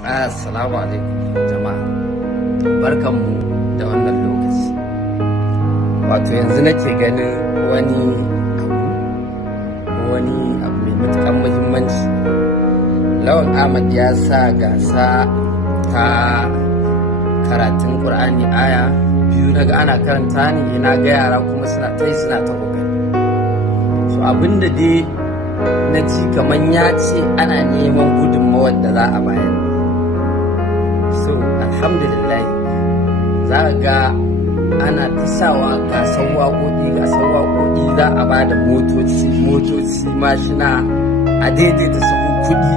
Assalamu alaikum jama'a, barkanmu da wannan lokaci. Wato yanzu nake ganin wani abu mai matuƙar muhimmanci. Lawan Ahmad ya sa gasa ta karatun Ƙur'ani aya biyu, naga ana karanta ni, ina ga yara kuma suna ta ƙoƙari. So abinda dai na ji kaman ya ce ana neman gudunmawar da za a bayar. So alhamdulillah za a ga ana tisawa gasar waƙoƙi za a ba da motoci mashina a daidaita sabon kuɗi.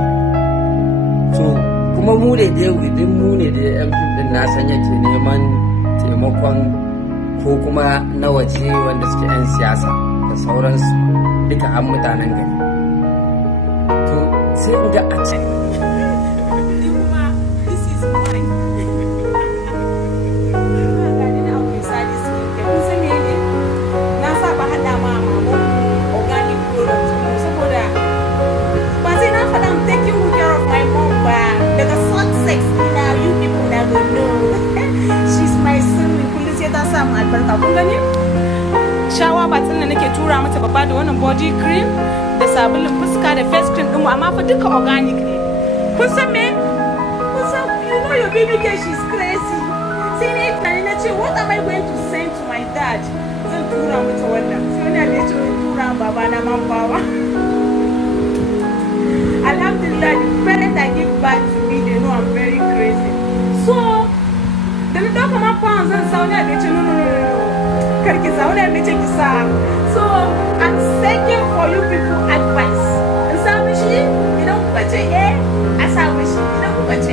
So kuma mu ne dai yan fim ɗin na san yake neman taimakon ko kuma na waje wanda suke 'yan siyasa da sauransu duka an mutanen gari. To sai in ga a can albarka. Kun gani shawa batun da nake tura mata babba da wannan body cream da sabulun fuska da face cream din mu, amma fa duka organic ne. Kun san me? Kun san, you know your baby girl, she's crazy. Sai ne tunani na ce, what am I going to send to my dad? Zan tura mata wannan. Sai wani abu ya ce tura baba na man bawa. Alhamdulillah, the parents that give back to me, they know I'm very crazy. So da na ɗauka ma pounds zan sa wani abu ya ce no. Karki sa wani abu ya ce ki sa. So I'm seeking for you people advice. In sa mishi idan kuka ce a sa mishi, idan kuka ce